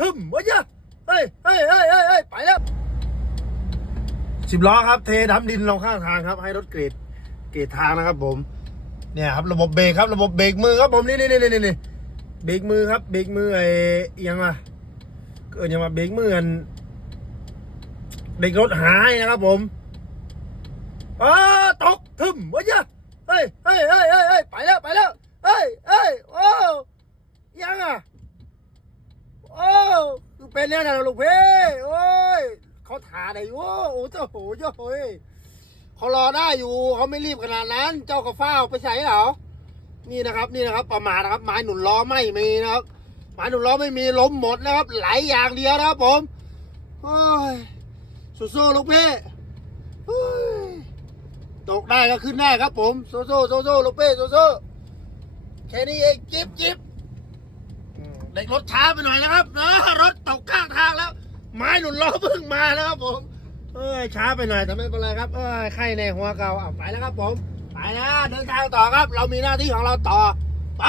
ทึมวะเนี่ยเฮ้ยเฮ้ยเฮ้ยเฮ้ยเฮ้ยไปแล้วสิบล้อครับ เทดำดินลงข้างทางครับ ให้รถเกรดเกรดทางนะครับ ผม เนี่ยครับ ระบบเบรกครับ ระบบเบรกมือครับผมนี่นี่นี่นี่นี่เบรกมือครับ เบรกมือไอ้เอียงอะเกิดยังมาเบรกมือกันเบรกรถหายนะครับผมอ้าตกทึมวะเนี่ยเฮ้ยเฮ้ยเฮ้ยเฮ้ยเฮ้ยไปแล้วไปแล้วเฮ้ยเฮ้ยโอ้ยังอะ โอ้คือ เป็นเนี่ยนะลูกพี่โอ้ยเขาถ่าได้อยู่โอ้เจ้าโหเจ้าโหยเขารอได้อยู่เขาไม่รีบขนาดนั้น เจ้าก็เฝ้าไปใส่เหรอนี่นะครับนี่นะครับ ประมาทนะครับไม้หนุนล้อไม่มีนะครับไม้หนุนล้อไม่มีล้มหมดนะครับ ไหลอย่างเดียวนะครับผมโอ้ยสู้ๆลูกพี่โอ้ยตกได้ก็ขึ้นได้ครับผมสู้ๆสู้ๆลูกพี่สู้ๆแค่นี้เองจิ๊บจิ๊บ เด็กรถช้าไปหน่อยนะครับนะรถตกข้างทางแล้ว ไม้หนุนล้อเพิ่งมาแล้วครับผมเอ้ยช้าไปหน่อยแต่ไม่เป็นไรครับเอ้ยไข้ในหัวเก่าเอาไปแล้วครับผมไปนะเดินทางต่อครับ เรามีหน้าที่ของเราต่อไป